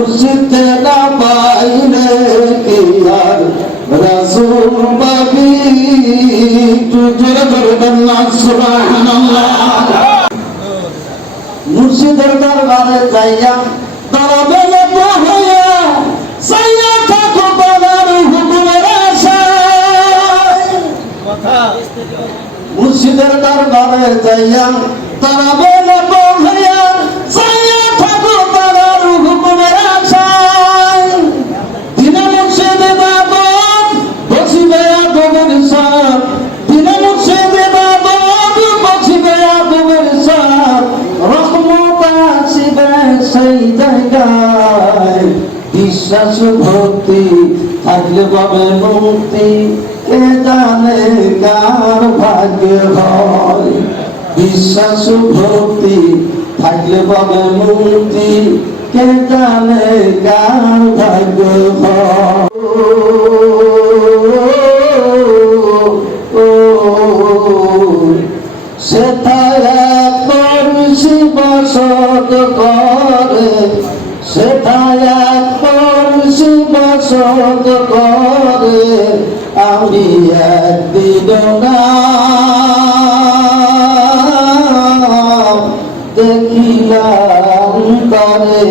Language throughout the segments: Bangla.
মুর্শিদকে না পাইলে কি আর রাসূল পাবি? জোরে জোরে বললাম সুবহানাল্লাহ। মুর্শিদের দরবারে যাইয়া তারা বেলে সাইয়া থাকো বাবার হুকুমের আশায়। মুর্শিদের দরবারে যাইয়া তারা বেলে বিশ্বাস ভক্তি থাকলে পাবে মুক্তি। কে জানে কার ভাগ্য হয় বিশ্বাস ভক্তি থাকলে পাবে মুক্তি। কে জানে কার ভাগ্য সেথায় করছি করে সেথায় করছি বসত করে আমি একদিন না দেখিলাম করে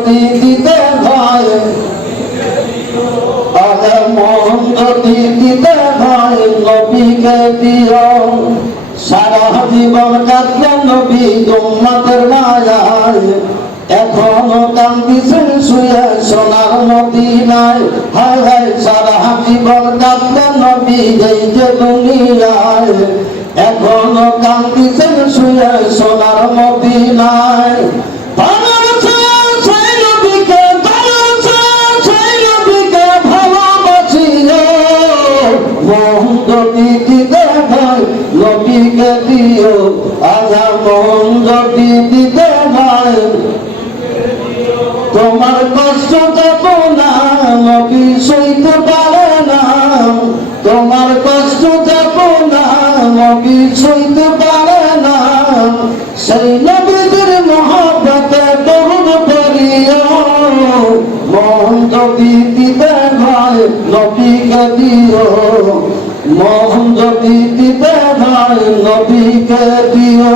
যদি দিতে হয় আরে মোহন যদি দিতে হয় নবীকে দিও। সারা জীবন কাটলেন নবী উম্মতের মায়ায়। এখনও কান্দিছেন শুয়ে সোনার মদিনায়। হায় হায়, সারা জীবন কাটলেন নবী এই যে দুনিয়ায়। এখনও কান্দিছেন শুয়ে সোনার মদিনায়। ভালোর চেয়ে দিও, আজা মন যদি দিতে হয়, তোমার কষ্ট যাব না, নবী সইতে পারে না। তোমার কষ্ট যাব না, নবী সইতে পারে না। সেই নবীদের মহাব্বতে দরুদ করিও মন যদি দিতে হয়, নবীকে দিও। মন যদি দিতে হয় নবীকে দিও